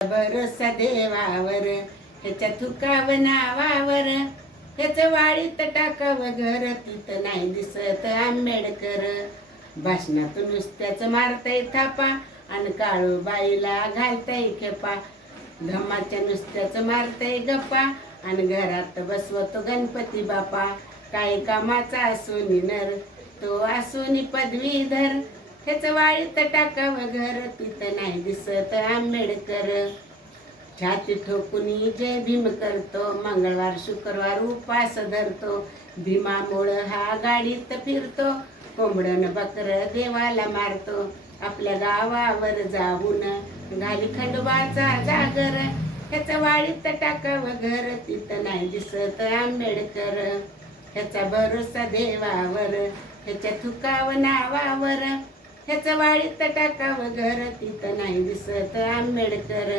भरोसा देवावर ह्याच्या थुकाव नावावर ह्याच वाळीत टाकावं घर तिथं नाही दिसत आंबेडकर. भाषणातून नुसत्याच मारताय थापा आणि काळू बाईला घालताय खेपा. धम्माच्या नुसत्याच मारताय गप्पा आणि घरात बसवतो गणपती बापा काही कामाचा असून नर तो असून पदवीधर हेच वाळीत टाकावं घर तिथं नाही दिसत आंबेडकर. छाती ठोकून जय भीम करतो मंगळवार शुक्रवार उपास धरतो. भीमामुळं हा गाडीत फिरतो कोंबडन बकर देवाला मारतो. आपल्या गावावर जाऊन घाली खंडोबाचा जागर. ह्याचा वाळीत टाकावं घर तिथं नाही दिसत आंबेडकर. ह्याचा भरोसा देवावर ह्याच्या थुकाव नावावर. ह्याचं वाळीत टाकावं घर तिथं नाही दिसत. आंबेडकर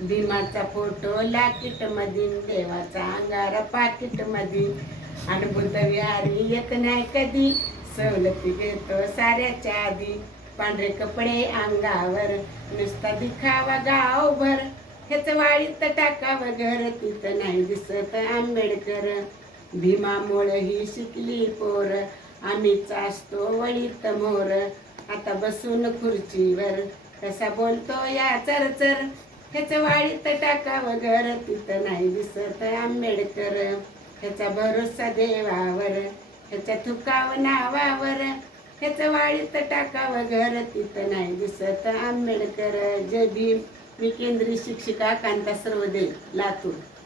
भीमाचा फोटो लाकीट मधील देवाचा अंगारा पाकिट मधील आणि बुद्ध विहारी येत नाही कधी सवलती घेतो साऱ्याच्या आधी. पांढरे कपडे अंगावर नुसता दिखावा गावभर. ह्याचं वाळीत टाकावं घर तिथं नाही दिसत. आंबेडकर भीमामुळं ही शिकली पोर. आम्हीच असतो वळीत मोर. आता बसून खुर्चीवर कसा बोलतो या चरचर ह्याचं वाळीत टाकावं घर तिथं नाही दिसत आंबेडकर. ह्याचा भरोसा देवावर ह्याच्या थुकाव नावावर ह्याचं वाळीत टाकावं घर तिथं नाही दिसत आंबेडकर. जय भीम मी केंद्रीय शिक्षिका कांता सर्वदे लातूर.